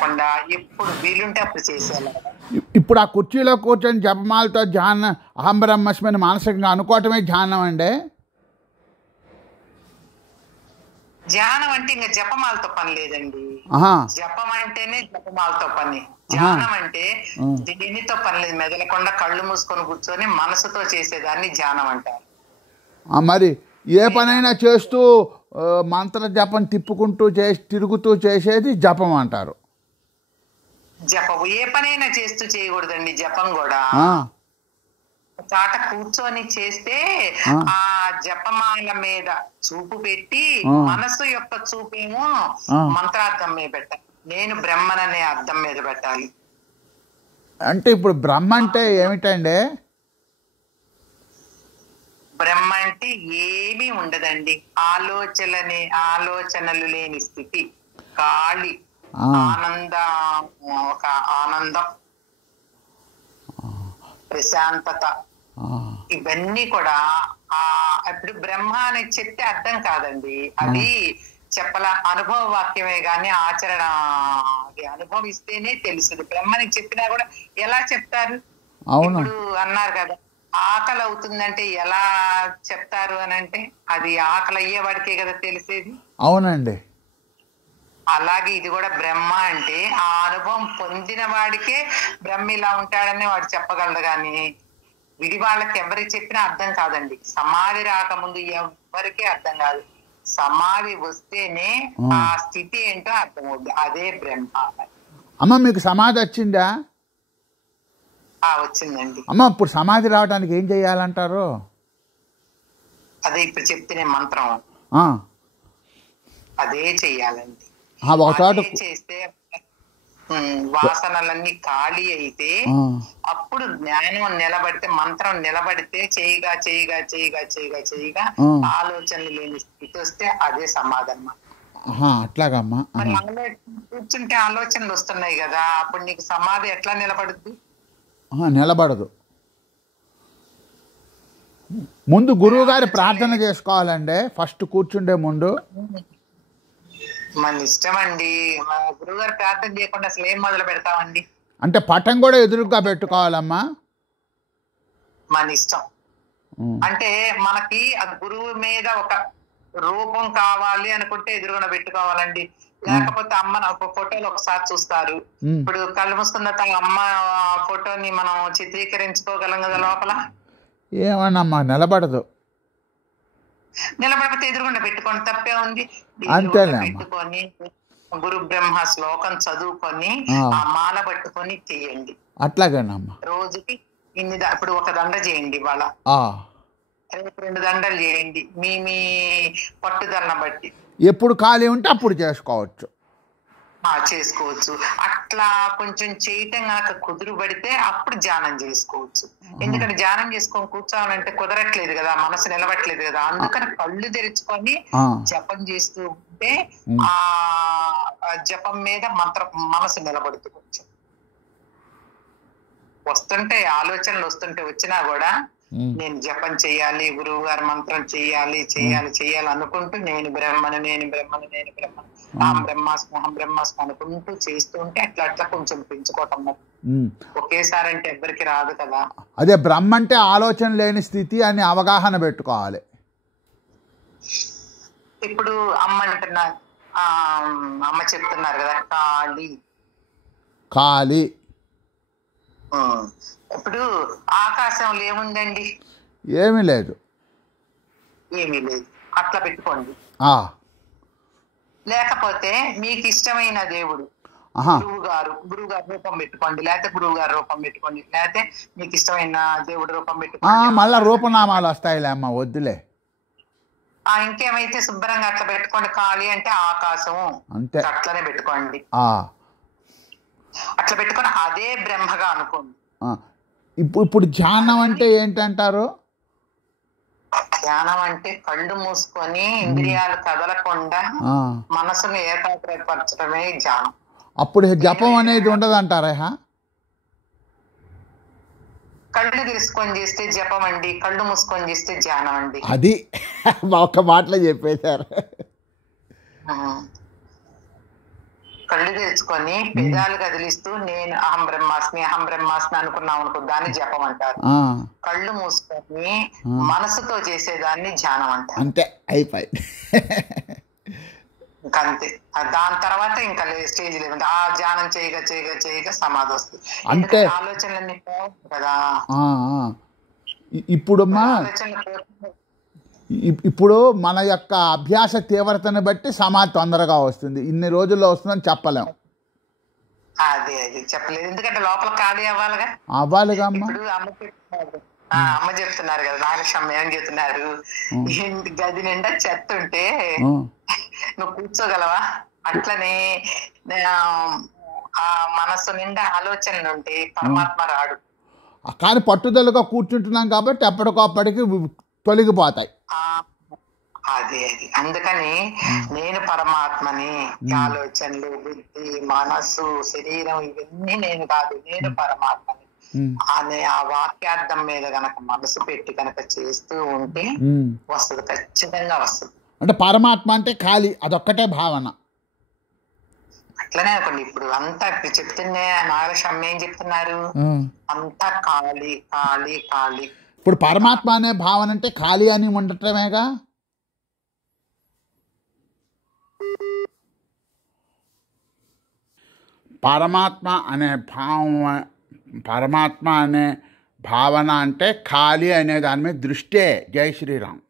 లేకుండా ఎప్పుడు వీలుంటే అప్పుడు చేసేయాలి. ఇప్పుడు ఆ కుర్చీలో కూర్చొని జపమాలతో ధ్యానం అహం బ్రహ్మస్మి మానసికంగా అనుకోవటమే ధ్యానం అండి. ధ్యానం అంటే ఇంకా జపమాలతో పని లేదండి. జపం అంటేనే జపమాలతో పని. ధ్యానం అంటే దేనితో పని లేదు, మెదలకుండా కళ్ళు మూసుకొని కూర్చొని మనసుతో చేసేదాన్ని ధ్యానం అంటారు. మరి ఏ పనైనా చేస్తూ మంత్ర జపం తిప్పుకుంటూ తిరుగుతూ చేసేది జపం అంటారు. జపం ఏ పనైనా చేస్తూ చేయకూడదండి. జపం కూడా చాట కూర్చొని చేస్తే ఆ జపమాల మీద చూపు పెట్టి మనసు యొక్క చూపేమో మంత్రార్థం మీద పెట్టాలి. నేను బ్రహ్మననే అర్థం మీద పెట్టాలి. అంటే ఇప్పుడు బ్రహ్మ అంటే ఏమిటండి? బ్రహ్మ అంటే ఏమీ ఉండదండి. ఆలోచనలు లేని స్థితి, ఖాళీ, ఒక ఆనందం, ప్రశాంతత, ఇవన్నీ కూడా ఇప్పుడు బ్రహ్మ అని చెప్తే అర్థం కాదండి. అది అనుభవ వాక్యమే గాని ఆచరణ అనుభవిస్తేనే తెలుస్తుంది. బ్రహ్మని చెప్పినా కూడా ఎలా చెప్తారు? ఇప్పుడు అన్నారు కదా, ఆకలి అవుతుందంటే ఎలా చెప్తారు అని అంటే అది ఆకలి అయ్యేవాడికే కదా తెలిసేది. అవునండి. అలాగే ఇది కూడా బ్రహ్మ అంటే ఆ అనుభవం పొందిన వాడికే బ్రహ్మ ఇలా ఉంటాడని వాడు చెప్పగలడు. కానీ విడి వాళ్ళకి ఎవరికి చెప్పినా అర్థం కాదండి. సమాధి రాకముందు ఎవరికీ అర్థం కాదు. సమాధి వస్తేనే ఆ స్థితి ఏంటో అర్థమవుతుంది. అదే బ్రహ్మ. అమ్మ మీకు సమాధి వచ్చిందా? వచ్చిందండి. అమ్మ ఇప్పుడు సమాధి రావడానికి ఏం చెయ్యాలంటారు? అదే ఇప్పుడు చెప్తే మంత్రం అదే చెయ్యాలండి. చేస్తే వాసనలన్నీ ఖాళీ అయితే అప్పుడు జ్ఞానం నిలబడితే, మంత్రం నిలబడితే చేయగా చేయగా చేయగా చేయగా చేయగా ఆలోచనలు లేని స్థితి వస్తే అదే సమాధానం. అట్లాగమ్మా. కూర్చుంటే ఆలోచనలు వస్తున్నాయి కదా, అప్పుడు నీకు సమాధి ఎట్లా నిలబడుద్ది? నిలబడదు. ముందు గురువు గారి ప్రార్థన చేసుకోవాలండి ఫస్ట్ కూర్చుండే ముందు. మన ఇష్టం అండి. గురువు గారు ప్రార్థన చేయకుండా అసలు ఏం మొదలు పెడతామండి? అంటే పటం కూడా ఎదురుగా పెట్టుకోవాలమ్మా. మన ఇష్టం. అంటే మనకి ఆ గురువు మీద ఒక రూపం కావాలి అనుకుంటే ఎదురుగా పెట్టుకోవాలండి. లేకపోతే అమ్మ ఫోటోలు ఒకసారి చూస్తారు. ఇప్పుడు కళ్ళు మూసుకున్న అమ్మ ఫోటోని మనం చిత్రీకరించుకోగలం కదా లోపల. ఏమన్నమ్మా నిలబడదు. నిలబడితే ఎదురుగుండా పెట్టుకోండి, తప్పే ఉంది. పెట్టుకొని గురు బ్రహ్మ శ్లోకం చదువుకొని ఆ మాల పట్టుకొని తీయండి. అట్లాగేనమ్మా. రోజుకి ఇన్ని ఇప్పుడు ఒక దండ చేయండి, ఇవాళ రేపు 2 దండలు చేయండి. మీ పట్టుదలను బట్టి ఎప్పుడు ఖాళీ ఉంటే అప్పుడు చేసుకోవచ్చు. అట్లా కొంచెం చేయటం గనక కుదురుబడితే అప్పుడు ధ్యానం చేసుకోవచ్చు. ఎందుకంటే ధ్యానం చేసుకొని కూర్చోవాలంటే కుదరట్లేదు కదా, మనసు నిలబట్లేదు కదా. అందుకని కళ్ళు తెరుచుకొని జపం చేస్తూ ఉంటే ఆ జపం మీద మనసు నిలబడుతూ కొంచెం ఆలోచనలు వచ్చినా కూడా నేను జపం చెయ్యాలి, గురువు గారి మంత్రం చెయ్యాలి అనుకుంటూ నేను బ్రహ్మను ఆ బ్రహ్మాస్మి అనుకుంటూ చేస్తూ ఉంటే అట్లా కొంచెం పెంచుకోవటం. ఒకేసారి అంటే ఎవరికి రాదు కదా. అదే బ్రహ్మ అంటే ఆలోచన లేని స్థితి అని అవగాహన పెట్టుకోవాలి. ఇప్పుడు అమ్మ చెప్తున్నారు కదా ఖాళీ. ఇప్పుడు ఆకాశంలో ఏముందండి? ఏమీ లేదు. అట్లా పెట్టుకోండి. లేకపోతే మీకు ఇష్టమైన దేవుడు గురువు గారు రూపం పెట్టుకోండి, లేకపోతే గురువు గారు రూపం పెట్టుకోండి, లేకపోతే మీకు ఇష్టమైన దేవుడు రూపం పెట్టుకోండి. మళ్ళా రూపనామాలు వస్తాయిలే అమ్మ, వద్దులే. ఇంకేమైతే శుభ్రంగా అట్లా పెట్టుకోండి. ఖాళీ అంటే ఆకాశం అంతే, అట్లనే పెట్టుకోండి. అట్లా పెట్టుకొని అదే బ్రహ్మగా అనుకోండి. ఇప్పుడు ధ్యానం అంటే ఏంటంటారు? ధ్యానం అంటే కళ్ళు మూసుకొని ఇంద్రియాలు కదలకుండా మనసును ఏకాగ్రపరచడమే ధ్యానం. అప్పుడు జపం అనేది ఉండదంటారా? కళ్ళు తీసుకొని చేస్తే జపం అండి, కళ్ళు మూసుకొని చేస్తే ధ్యానం అండి. అది ఒక మాటలో చెప్పేశారు. కళ్ళు తెరుచుకొని పెదాలు కదిలిస్తూ నేను అహం బ్రహ్మాస్మి అహం బ్రహ్మాస్మి అనుకున్నాం అనుకో, దాన్ని జపం అంటారు. ఆ, కళ్ళు మూసుకొని మనసుతో చేసేదాన్ని ధ్యానం అంటారు. అంతే అయిపోయి. ఇంకంతే. దాని తర్వాత ఇంకా స్టేజ్ లేదు. ఆ ధ్యానం చేయగా చేయగా చేయగా సమాధి వస్తుంది. అంటే ఎందుకంటే ఆలోచనలన్నీ పోవు కదా. ఆ, ఆ. ఇప్పుడమ్మా ఆలోచనలు ఇప్పుడు మన యొక్క అభ్యాస తీవ్రతను బట్టి సమాధి తొందరగా వస్తుంది, ఇన్ని రోజుల్లో వస్తుందని చెప్పలేం. అది చెప్పలేదు, ఎందుకంటే లోపల ఖాళీ అవ్వాలిగా. అవ్వాలిగా అమ్మ. ఇప్పుడు అమ్మ చెప్తున్నారు కదా, నాగలక్ష్మి ఏం చెప్తున్నారు, గది నిండా చెత్త ఉంటే నువ్వు కూర్చోగలవా, అట్లనే ఆ మనసు నిండా ఆలోచనలు ఉంటే పరమాత్మ రాడు. కానీ పట్టుదలగా కూర్చుంటున్నాం కాబట్టి ఎప్పటికప్పటికి తొలగిపోతాయి. అది అందుకని నేను పరమాత్మని, ఆలోచనలు, బుద్ధి, మనస్సు, శరీరం ఇవన్నీ నేను కాదు, నేను పరమాత్మని అనే ఆ వాక్యార్థం మీద గనక మనసు పెట్టి కనుక చేస్తూ ఉంటే వస్తుంది, ఖచ్చితంగా వస్తుంది. అంటే పరమాత్మ అంటే ఖాళీ, అదొక్కటే భావన. అట్లనే అనుకోండి. ఇప్పుడు అంతా చెప్తున్నే నాగలక్ష్మి ఏం చెప్తున్నారు, అంతా ఖాళీ ఖాళీ ఖాళీ. ఇప్పుడు పరమాత్మ అనే భావన అంటే ఖాళీ అని ఉండటమేగా. పరమాత్మ అనే భావన అంటే ఖాళీ అనే దాని మీద దృష్టే. జై శ్రీరామ్.